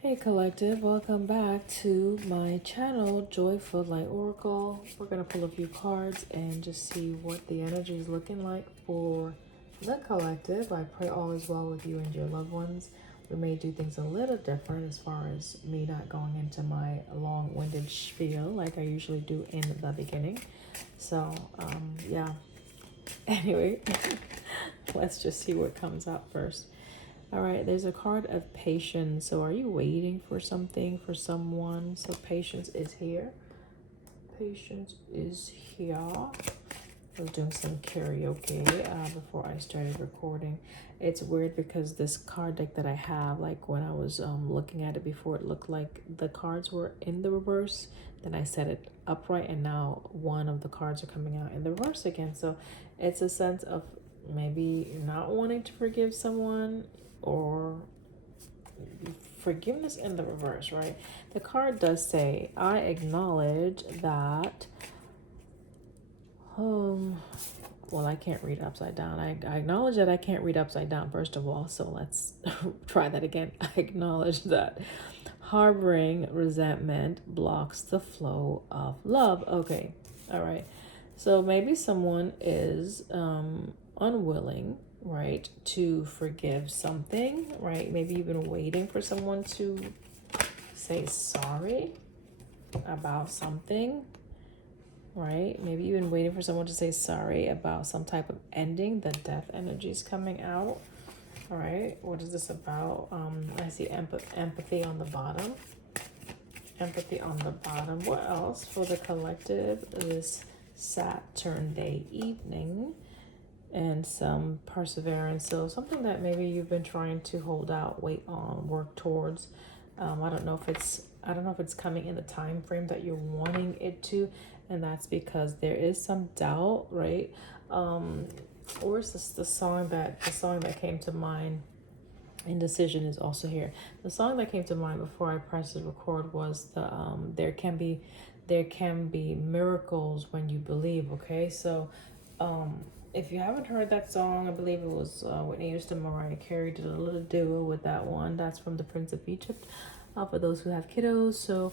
Hey collective, welcome back to my channel, Joyful Light Oracle. We're going to pull a few cards and just see what the energy is looking like for the collective. I pray all is well with you and your loved ones. We may do things a little different as far as me not going into my long-winded spiel like I usually do in the beginning. So, yeah. Anyway, let's just see what comes out first. All right, there's a card of patience. So are you waiting for something, for someone? So patience is here. Patience is here. I was doing some karaoke before I started recording. It's weird because this card deck that I have, like when I was looking at it before, it looked like the cards were in the reverse. Then I set it upright and now one of the cards are coming out in the reverse again. So it's a sense of maybe not wanting to forgive someone, or forgiveness in the reverse, right? The card does say, I acknowledge that, well, I can't read upside down. I acknowledge that I can't read upside down, first of all. So let's try that again. I acknowledge that harboring resentment blocks the flow of love. Okay. All right. So maybe someone is unwilling, right, to forgive something, right? Maybe you've been waiting for someone to say sorry about something, right? Maybe you've been waiting for someone to say sorry about some type of ending. The death energy is coming out. All right, what is this about? I see empathy on the bottom. Empathy on the bottom. What else for the collective? This Saturn day evening and some perseverance. So something that maybe you've been trying to hold out, wait on, work towards. I don't know if it's coming in the time frame that you're wanting it to, and that's because there is some doubt, right? Or is this the song that came to mind? Indecision is also here. The song that came to mind before I pressed the record was the there can be miracles when you believe. Okay, so if you haven't heard that song, I believe it was Whitney Houston, Mariah Carey did a little duo with that one. That's from the Prince of Egypt, for those who have kiddos. So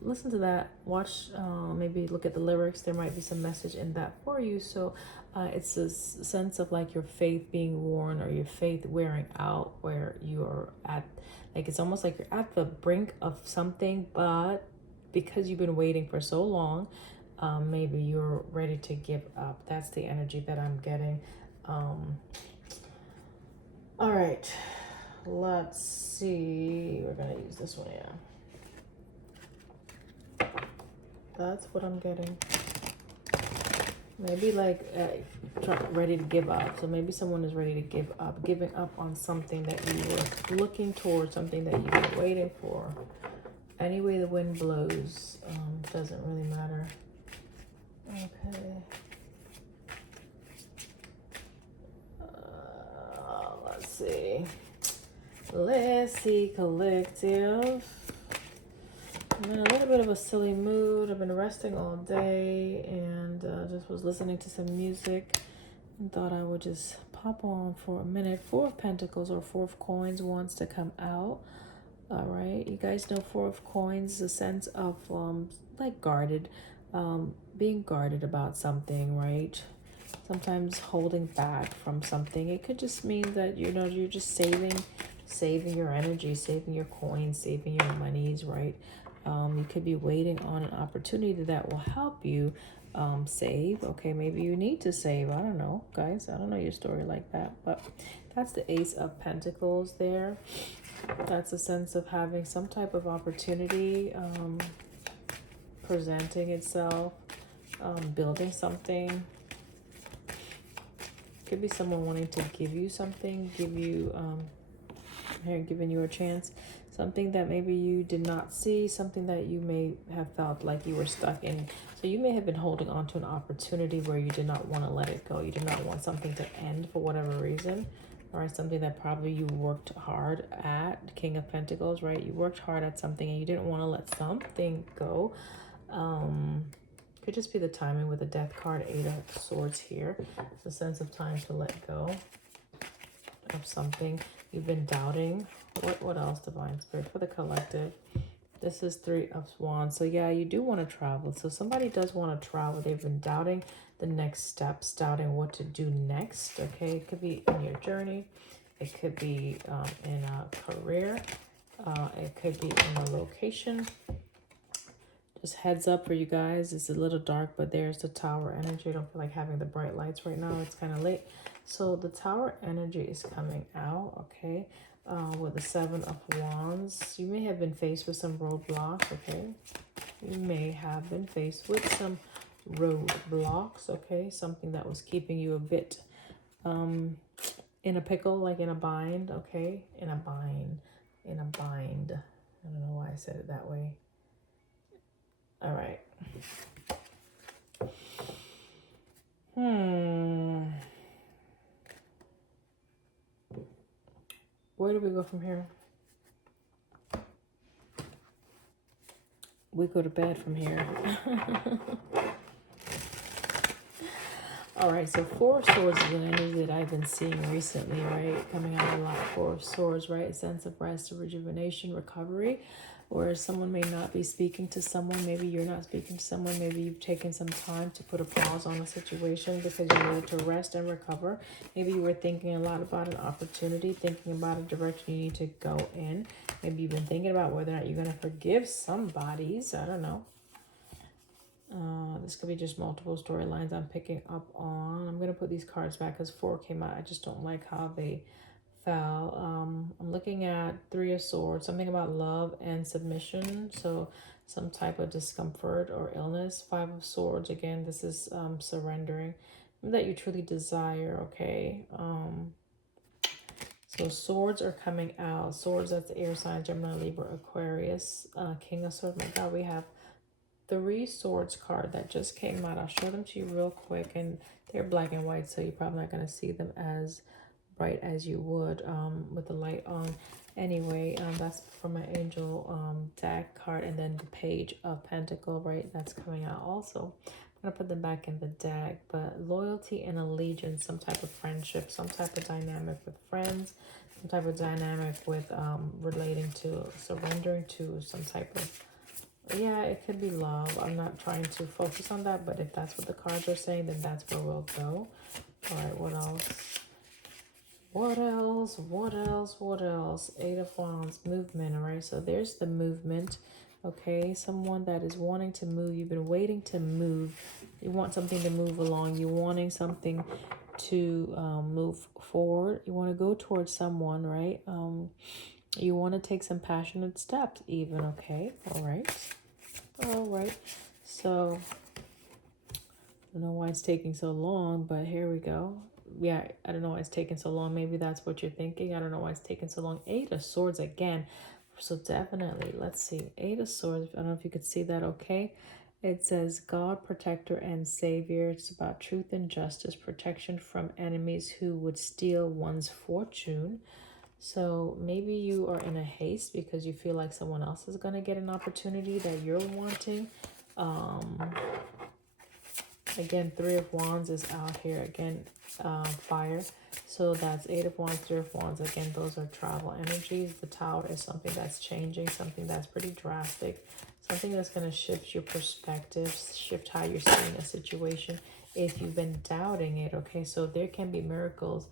listen to that, watch, maybe look at the lyrics. There might be some message in that for you. So it's a sense of like your faith being worn, or your faith wearing out, where you're at, like it's almost like you're at the brink of something, but because you've been waiting for so long, maybe you're ready to give up. That's the energy that I'm getting. All right, let's see. We're gonna use this one, yeah. That's what I'm getting. Maybe like ready to give up. So maybe someone is ready to give up, giving up on something that you were looking towards, something that you've been waiting for. Any way the wind blows, doesn't really matter. Okay. Let's see, collective. I'm in a little bit of a silly mood. I've been resting all day and just was listening to some music and thought I would just pop on for a minute. Four of Pentacles, or Four of Coins, wants to come out. All right, you guys know Four of Coins is a sense of like guarded, being guarded about something, right? Sometimes holding back from something. It could just mean that, you know, you're just saving your energy, saving your coins, saving your monies, right? You could be waiting on an opportunity that will help you save. Okay, maybe you need to save. I don't know, guys. I don't know your story like that, but that's the Ace of Pentacles there. That's a sense of having some type of opportunity presenting itself, building something. Could be someone wanting to give you something, giving you a chance, something that maybe you did not see, something that you may have felt like you were stuck in. So you may have been holding on to an opportunity where you did not want to let it go. You did not want something to end for whatever reason. All right, something that probably you worked hard at. King of Pentacles, right? You worked hard at something and you didn't want to let something go. Could just be the timing with the Death card, Eight of Swords here. It's a sense of time to let go of something. You've been doubting. What else, Divine Spirit, for the collective? This is Three of Wands. So yeah, you do want to travel. So somebody does want to travel. They've been doubting the next steps, doubting what to do next. Okay, it could be in your journey. It could be in a career. It could be in a location. Just heads up for you guys. It's a little dark, but there's the Tower energy. I don't feel like having the bright lights right now. It's kind of late. So the Tower energy is coming out, okay? With the Seven of Wands. You may have been faced with some roadblocks, okay? You may have been faced with some roadblocks, okay? Something that was keeping you a bit in a pickle, like in a bind, okay? In a bind. In a bind. I don't know why I said it that way. All right. Where do we go from here? We go to bed from here. All right, so Four of Swords is an energy that I've been seeing recently, right? Coming out a lot. Four of Swords, right? A sense of rest, rejuvenation, recovery. Whereas someone may not be speaking to someone. Maybe you're not speaking to someone. Maybe you've taken some time to put a pause on a situation because you needed to rest and recover. Maybe you were thinking a lot about an opportunity, thinking about a direction you need to go in. Maybe you've been thinking about whether or not you're going to forgive somebody's. I don't know. This could be just multiple storylines I'm picking up on. I'm going to put these cards back because 4 came out. I just don't like how they fell. I'm looking at Three of Swords, something about love and submission. So some type of discomfort or illness. 5 of Swords, again, this is surrendering that you truly desire, okay? So swords are coming out. Swords, that's air sign, Gemini, Libra, Aquarius. King of Swords, my God, we have Three Swords card that just came out. I'll show them to you real quick, and they're black and white, so you're probably not going to see them as bright as you would with the light on. Anyway, that's from my angel deck card, and then the Page of Pentacle, right? That's coming out also. I'm going to put them back in the deck, but loyalty and allegiance, some type of friendship, some type of dynamic with friends, some type of dynamic with relating to surrendering to some type of, yeah, it could be love. I'm not trying to focus on that, but if that's what the cards are saying, then that's where we'll go. All right, what else? What else? What else? What else? Eight of Wands, movement, all right? So there's the movement, okay? Someone that is wanting to move. You've been waiting to move. You want something to move along. You're wanting something to move forward. You want to go towards someone, right? You want to take some passionate steps even, okay? All right. All right. So, I don't know why it's taking so long, but here we go. Yeah, I don't know why it's taking so long. Maybe that's what you're thinking. I don't know why it's taking so long. Eight of Swords again. So definitely, let's see. Eight of Swords. I don't know if you could see that, okay? It says God, protector, and savior. It's about truth and justice, protection from enemies who would steal one's fortune. So maybe you are in a haste because you feel like someone else is going to get an opportunity that you're wanting. Again, Three of Wands is out here. Again, fire. So that's Eight of Wands, Three of Wands. Again, those are travel energies. The Tower is something that's changing, something that's pretty drastic, something that's going to shift your perspective, shift how you're seeing a situation if you've been doubting it, okay? So there can be miracles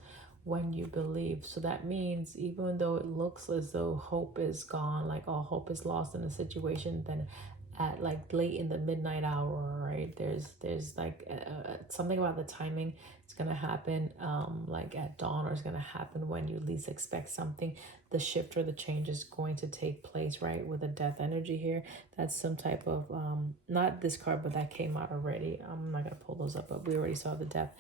when you believe. So that means even though it looks as though hope is gone, like all hope is lost in a situation, then at like late in the midnight hour, right, there's like something about the timing. It's gonna happen like at dawn, or it's gonna happen when you least expect something. The shift or the change is going to take place, right? With a death energy here, that's some type of not this card, but that came out already. I'm not gonna pull those up, but we already saw the death,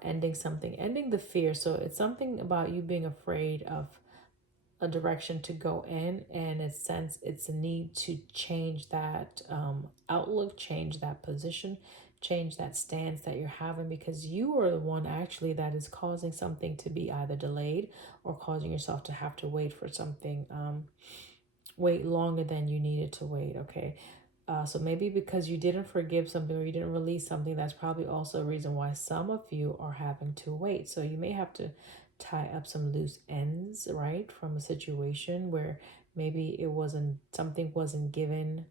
ending something, ending the fear. So it's something about you being afraid of a direction to go in, and it's a need to change that outlook, change that position, change that stance that you're having, because you are the one actually that is causing something to be either delayed or causing yourself to have to wait for something, wait longer than you needed to wait, okay? So maybe because you didn't forgive something or you didn't release something, that's probably also a reason why some of you are having to wait. So you may have to tie up some loose ends, right, from a situation where maybe it wasn't, something wasn't given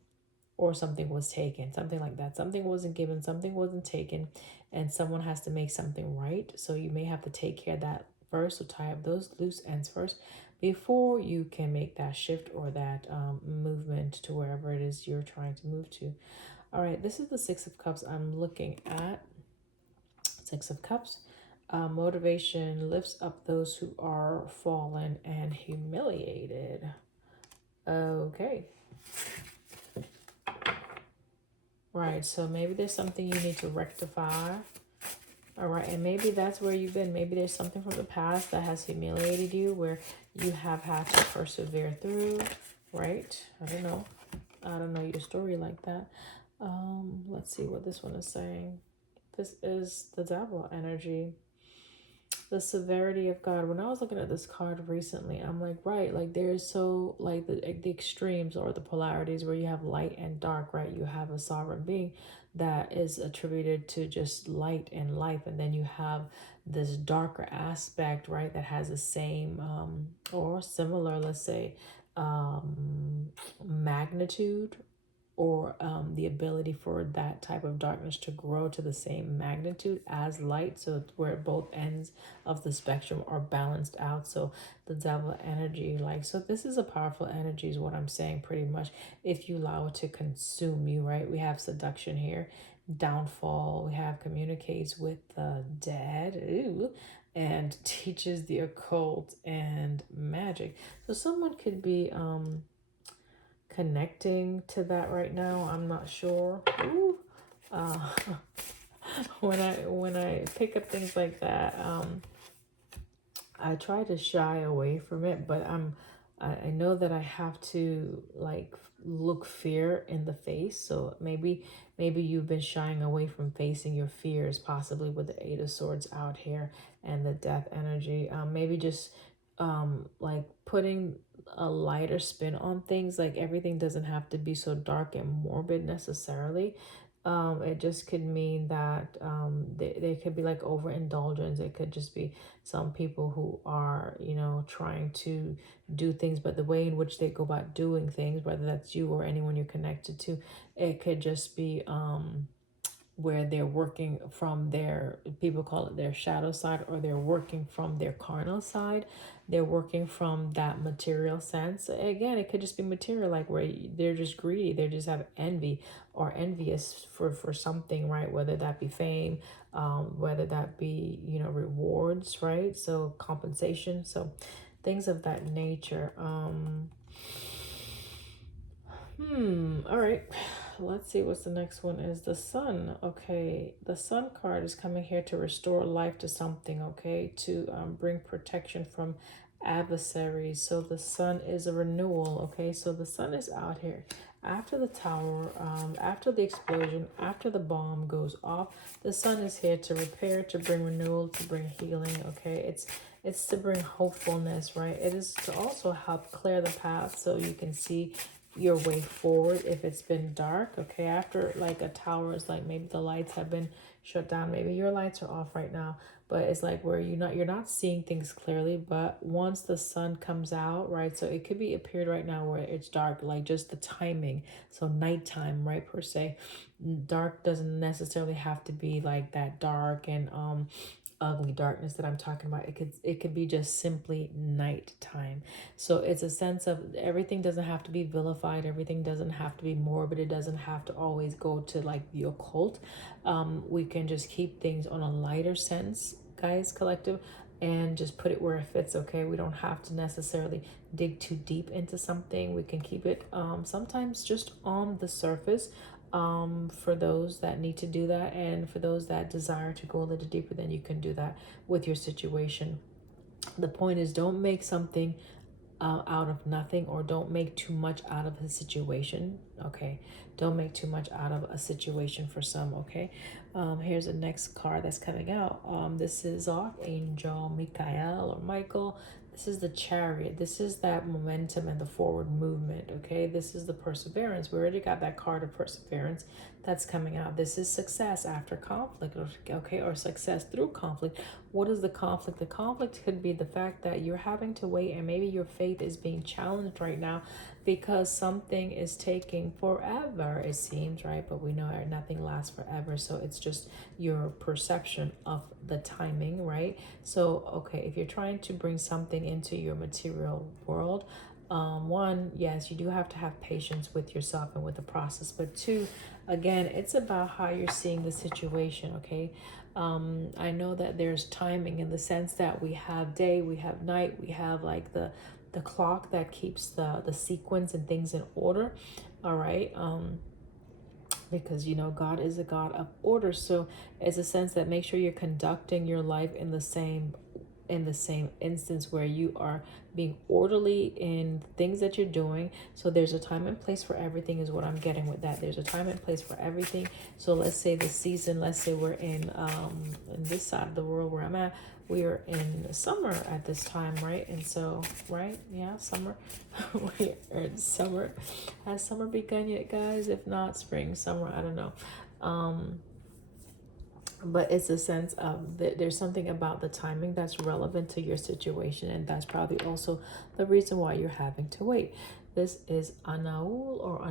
or something was taken, something like that. Something wasn't given, something wasn't taken, and someone has to make something right. So you may have to take care of that first, so tie up those loose ends first before you can make that shift or that movement to wherever it is you're trying to move to. All right, this is the Six of Cups I'm looking at. Six of Cups. Motivation lifts up those who are fallen and humiliated. Okay. Right, so maybe there's something you need to rectify. All right, and maybe that's where you've been. Maybe there's something from the past that has humiliated you where you have had to persevere through, right? I don't know your story like that. Let's see what this one is saying. This is the devil energy. The severity of God. When I was looking at this card recently, I'm like, right, like there's so like the extremes or the polarities where you have light and dark, right? You have a sovereign being that is attributed to just light and life, and then you have this darker aspect, right, that has the same or similar, let's say, magnitude or the ability for that type of darkness to grow to the same magnitude as light, so where both ends of the spectrum are balanced out. So the devil energy, like, so this is a powerful energy is what I'm saying, pretty much, if you allow it to consume you, right? We have seduction here, downfall, we have communicates with the dead, ooh, and teaches the occult and magic. So someone could be connecting to that right now. I'm not sure. Ooh. Uh, when I pick up things like that, I try to shy away from it, but I know that I have to like look fear in the face. So maybe you've been shying away from facing your fears, possibly with the Eight of Swords out here and the death energy. Maybe just like putting a lighter spin on things. Like everything doesn't have to be so dark and morbid necessarily. It just could mean that there could be like overindulgence. It could just be some people who are, you know, trying to do things, but the way in which they go about doing things, whether that's you or anyone you're connected to, it could just be where they're working from their, people call it their shadow side, or they're working from their carnal side. They're working from that material sense. Again, it could just be material, like where they're just greedy, they just have envy or envious for something, right? Whether that be fame, whether that be, you know, rewards, right? So compensation, so things of that nature. All right. Let's see what's the next one is. The sun. Okay. The sun card is coming here to restore life to something, okay? To bring protection from adversaries. So the sun is a renewal, okay? So the sun is out here. After the tower, after the explosion, after the bomb goes off, the sun is here to repair, to bring renewal, to bring healing, okay? It's to bring hopefulness, right? It is to also help clear the path so you can see your way forward if it's been dark, okay? After like a tower is like maybe the lights have been shut down, maybe your lights are off right now, but it's like where you're not seeing things clearly, but once the sun comes out, right? So it could be a period right now where it's dark, like just the timing, so nighttime, right, per se. Dark doesn't necessarily have to be like that dark and ugly darkness that I'm talking about. It could be just simply nighttime. So it's a sense of everything doesn't have to be vilified, everything doesn't have to be morbid, it doesn't have to always go to like the occult. We can just keep things on a lighter sense, guys, collective, and just put it where it fits, okay? We don't have to necessarily dig too deep into something. We can keep it sometimes just on the surface, for those that need to do that, and for those that desire to go a little deeper, then you can do that with your situation. The point is, don't make something out of nothing, or don't make too much out of a situation, okay? Don't make too much out of a situation for some, okay? Here's the next card that's coming out. This is Archangel Michael or Michael. This is the Chariot. This is that momentum and the forward movement, okay? This is the perseverance. We already got that card of perseverance that's coming out. This is success after conflict, okay? Or success through conflict. What is the conflict? The conflict could be the fact that you're having to wait, and maybe your faith is being challenged right now because something is taking forever, it seems, right? But we know nothing lasts forever. So it's just your perception of the timing, right? So, okay, if you're trying to bring something into your material world, one, yes, you do have to have patience with yourself and with the process. But two, again, it's about how you're seeing the situation, okay? I know that there's timing in the sense that we have day, we have night, we have like the clock that keeps the sequence and things in order. All right. Because God is a God of order, so it's a sense that make sure you're conducting your life in the same instance where you are being orderly in things that you're doing. So there's a time and place for everything is what I'm getting with that. There's a time and place for everything. So let's say the season, let's say we're in this side of the world where I'm at, we are in summer at this time, right? And so, right, yeah, summer. We are in summer. Has summer begun yet, guys? If not, spring, summer, I don't know. But it's a sense of that there's something about the timing that's relevant to your situation, and that's probably also the reason why you're having to wait. This is Anaul or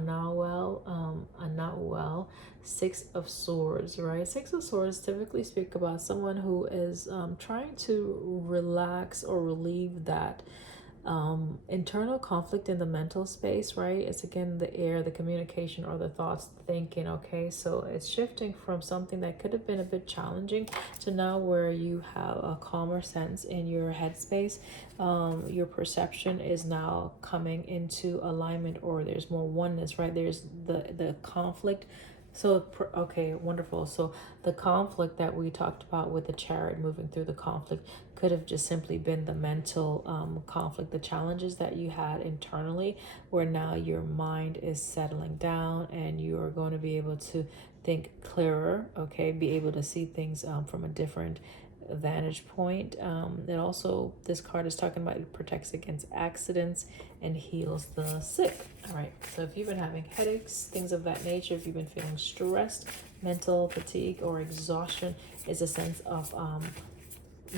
Anauel, Six of Swords, right? Six of Swords typically speak about someone who is trying to relax or relieve that internal conflict in the mental space, right? It's again the air, the communication, or the thoughts, thinking, okay? So it's shifting from something that could have been a bit challenging to now where you have a calmer sense in your headspace. Your perception is now coming into alignment, or there's more oneness, right? There's the conflict. So, okay, wonderful. So the conflict that we talked about with the Chariot moving through the conflict could have just simply been the mental conflict, the challenges that you had internally, where now your mind is settling down and you are going to be able to think clearer, okay, be able to see things from a different vantage point. It also, this card is talking about it protects against accidents and heals the sick. All right, so if you've been having headaches, things of that nature, if you've been feeling stressed, mental fatigue or exhaustion is a sense of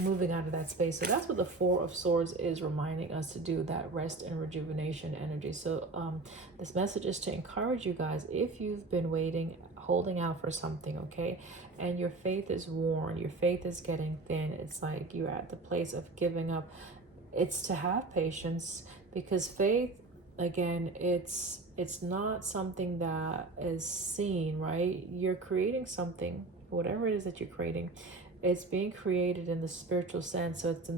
moving out of that space. So that's what the Four of Swords is reminding us to do, that rest and rejuvenation energy. So this message is to encourage you guys, if you've been waiting, holding out for something, okay, and your faith is worn, your faith is getting thin, it's like you're at the place of giving up, it's to have patience, because faith, again, it's not something that is seen, right? You're creating something, whatever it is that you're creating, it's being created in the spiritual sense. So it's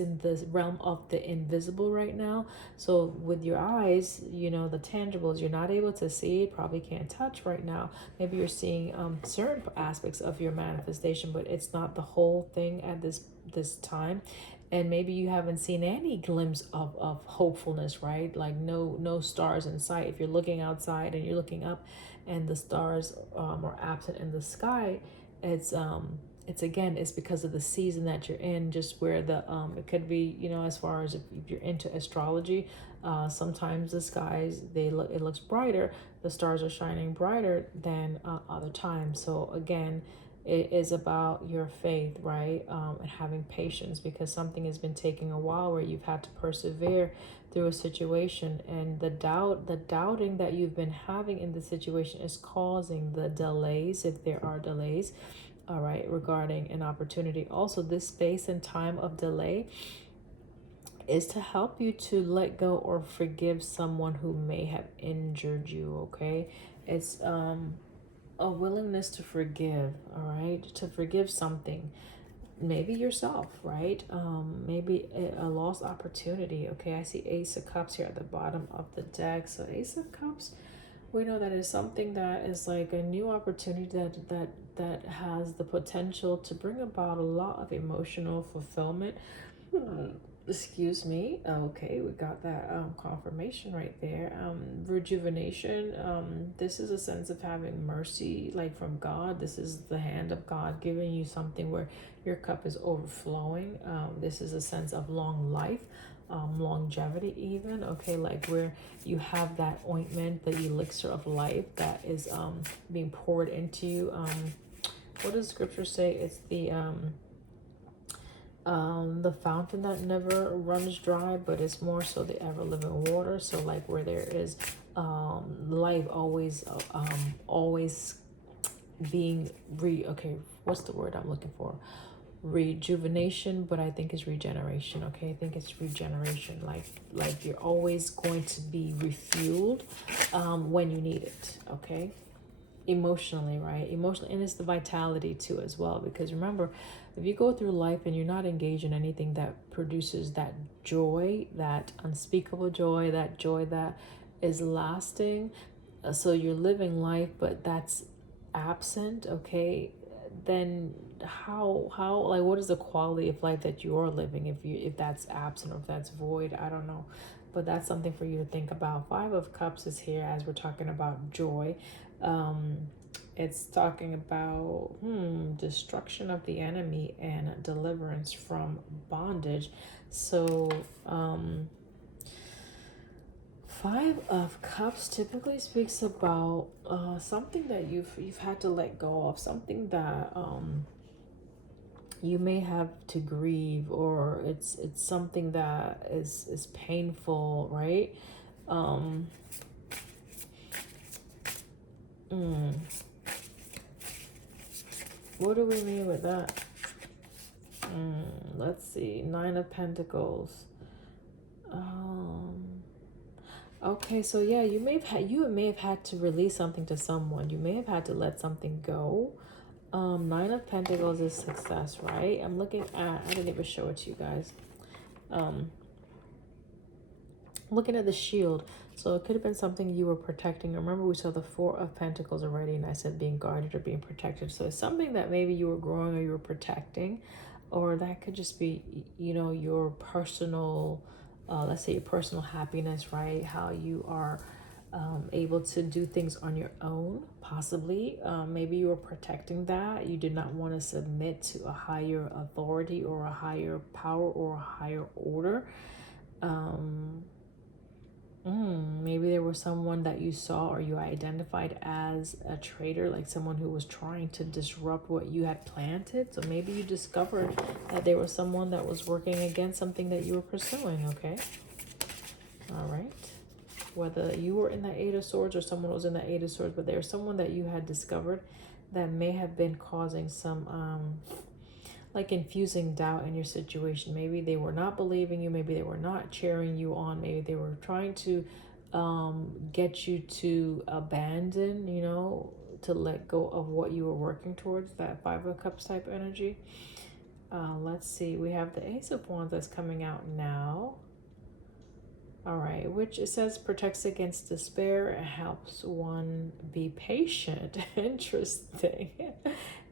in the realm of the invisible right now. So with your eyes, the tangibles, you're not able to see it, probably can't touch right now. Maybe you're seeing certain aspects of your manifestation, but it's not the whole thing at this time. And maybe you haven't seen any glimpse of hopefulness, right? Like no stars in sight. If you're looking outside and you're looking up and the stars are absent in the sky, it's again, it's because of the season that you're in, just where the it could be, as far as if you're into astrology, sometimes the skies, it looks brighter, the stars are shining brighter than other times. So again, it is about your faith, right? And having patience, because something has been taking a while where you've had to persevere through a situation, and the doubting that you've been having in the situation is causing the delays, if there are delays, all right, regarding an opportunity. Also, this space and time of delay is to help you to let go or forgive someone who may have injured you, okay? It's a willingness to forgive, all right? To forgive something, maybe yourself, right? Maybe a lost opportunity, okay? I see Ace of Cups here at the bottom of the deck. So Ace of Cups, we know that is something that is like a new opportunity that has the potential to bring about a lot of emotional fulfillment. Excuse me. Okay, we got that confirmation right there. Rejuvenation. This is a sense of having mercy, like from God. This is the hand of God giving you something where your cup is overflowing. This is a sense of long life, longevity, even. Okay, like where you have that ointment, the elixir of life that is being poured into you. What does Scripture say? It's the fountain that never runs dry, but it's more so the ever-living water. So like where there is life always being okay, what's the word I'm looking for? Rejuvenation, but I think it's regeneration. Okay, I think it's regeneration. Like you're always going to be refueled when you need it. Okay, emotionally, right? Emotionally, and it's the vitality too as well, because remember, if you go through life and you're not engaged in anything that produces that joy, that unspeakable joy, that joy that is lasting, so you're living life but that's absent, okay, then how like what is the quality of life that you're living if that's absent or if that's void? I don't know, but that's something for you to think about. Five of Cups is here as we're talking about joy. um it's talking about destruction of the enemy and deliverance from bondage. So Five of Cups typically speaks about something that you've had to let go of, something that you may have to grieve, or it's something that is painful, right? Um, mm, what do we mean with that? Let's see, Nine of Pentacles. Um, Okay, so yeah, you may have had to release something to someone. You may have had to let something go. Nine of Pentacles is success, right? I'm looking at, I didn't even show it to you guys. Um, looking at the shield. So it could have been something you were protecting. Remember, we saw the Four of Pentacles already, and I said being guarded or being protected. So it's something that maybe you were growing or you were protecting, or that could just be, your personal, let's say your personal happiness, right? How you are able to do things on your own, possibly. Maybe you were protecting that. You did not want to submit to a higher authority or a higher power or a higher order. Um, Maybe there was someone that you saw or you identified as a traitor, like someone who was trying to disrupt what you had planted. So maybe you discovered that there was someone that was working against something that you were pursuing, okay? All right. Whether you were in the Eight of Swords or someone was in the Eight of Swords, but there's someone that you had discovered that may have been causing some like infusing doubt in your situation. Maybe they were not believing you, maybe they were not cheering you on, maybe they were trying to get you to abandon, to let go of what you were working towards, that Five of Cups type energy. Let's see, we have the Ace of Wands that's coming out now. All right, which it says protects against despair and helps one be patient. Interesting.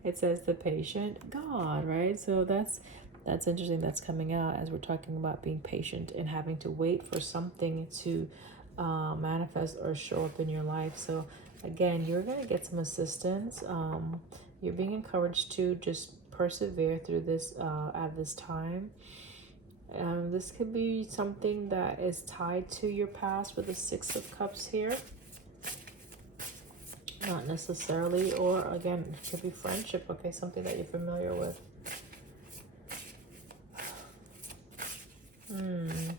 It says the patient God, right? So that's interesting. That's coming out as we're talking about being patient and having to wait for something to manifest or show up in your life. So again, you're gonna get some assistance. You're being encouraged to just persevere through this at this time. This could be something that is tied to your past with the Six of Cups here. Not necessarily, or again, it could be friendship, okay, something that you're familiar with. I'm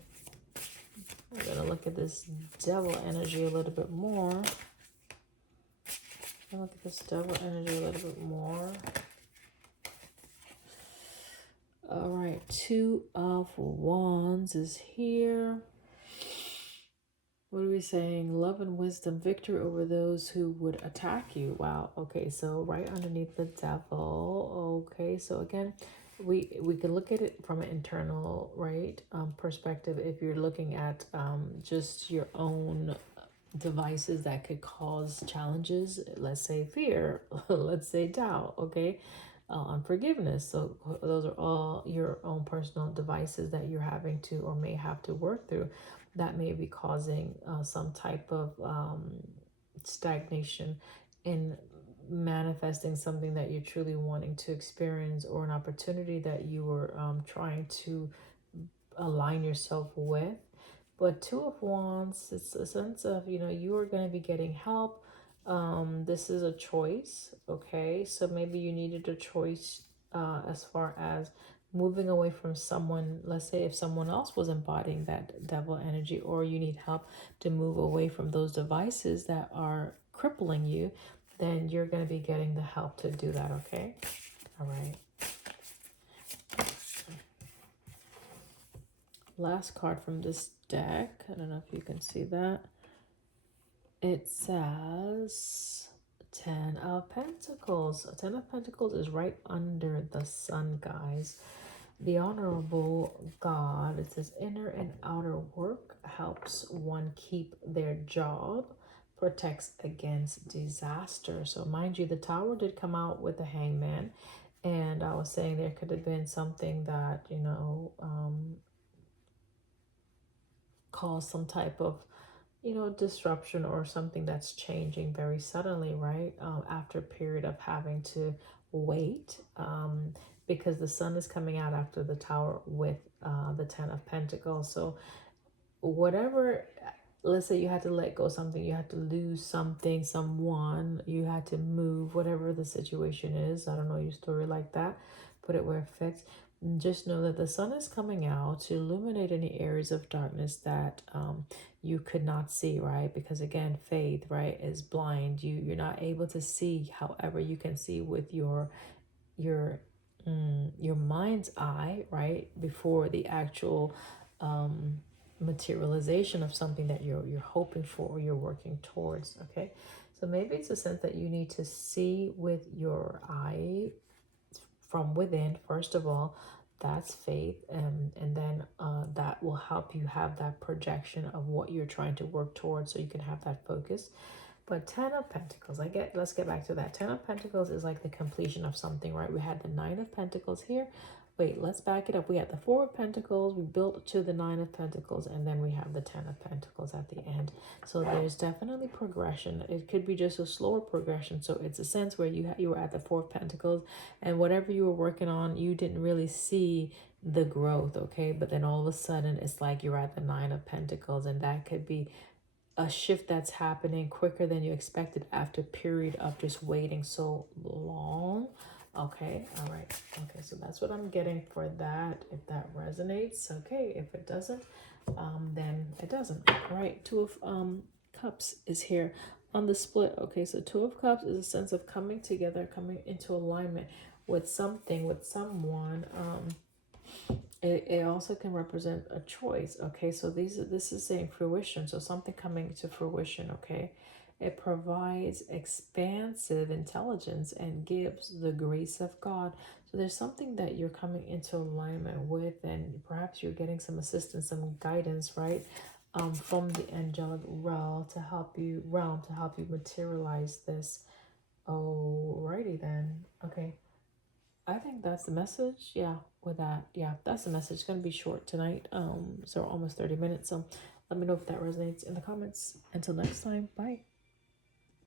gonna look at this Devil energy a little bit more. Look at this Devil energy a little bit more. All right, Two of Wands is here. What are we saying? Love and wisdom, victory over those who would attack you. Wow. Okay, so right underneath the Devil. Okay, so again, we can look at it from an internal, right, perspective. If you're looking at just your own devices that could cause challenges, let's say fear, let's say doubt, okay? unforgiveness. So those are all your own personal devices that you're having to or may have to work through that may be causing some type of stagnation in manifesting something that you're truly wanting to experience, or an opportunity that you were trying to align yourself with. But Two of Wands, it's a sense of, you are going to be getting help. This is a choice, okay? So maybe you needed a choice as far as moving away from someone. Let's say if someone else was embodying that devil energy, or you need help to move away from those devices that are crippling you, then you're going to be getting the help to do that, okay? All right. Last card from this deck. I don't know if you can see that. It says 10 of Pentacles. 10 of Pentacles is right under the sun, guys. The honorable God, it says inner and outer work helps one keep their job, protects against disaster. So mind you, the Tower did come out with the Hangman, and I was saying there could have been something that, caused some type of disruption, or something that's changing very suddenly, right? After a period of having to wait, because the sun is coming out after the Tower with the 10 of Pentacles. So whatever, let's say you had to let go something, you had to lose something, someone, you had to move, whatever the situation is. I don't know your story like that. Put it where it fits. Just know that the sun is coming out to illuminate any areas of darkness that you could not see, right? Because again, faith, right, is blind. You're not able to see. However, you can see with your your mind's eye, right, before the actual materialization of something that you're hoping for or you're working towards. Okay, so maybe it's a sense that you need to see with your eye from within, first of all. That's faith, and then that will help you have that projection of what you're trying to work towards, so you can have that focus. But 10 of Pentacles, let's get back to that. 10 of Pentacles is like the completion of something, right? We had the 9 of Pentacles here. Wait, let's back it up. We had the 4 of Pentacles, we built to the 9 of Pentacles, and then we have the 10 of Pentacles at the end. So there's definitely progression. It could be just a slower progression. So it's a sense where you were at the 4 of Pentacles, and whatever you were working on, you didn't really see the growth, okay? But then all of a sudden, it's like you're at the 9 of Pentacles, and that could be a shift that's happening quicker than you expected after a period of just waiting so long. Okay, all right. Okay, so that's what I'm getting for that. If that resonates, okay. If it doesn't, then it doesn't. All right, 2 of Cups is here on the split. Okay, so 2 of Cups is a sense of coming together, coming into alignment with something, with someone. It also can represent a choice. Okay, so this is saying fruition, so something coming to fruition. Okay, it provides expansive intelligence and gives the grace of God. So there's something that you're coming into alignment with, and perhaps you're getting some assistance, some guidance, right, from the angelic realm to help you materialize this. Alrighty then. Okay, I think that's the message. Yeah, with that. Yeah, that's the message. It's gonna be short tonight. So almost 30 minutes. So let me know if that resonates in the comments. Until next time, bye.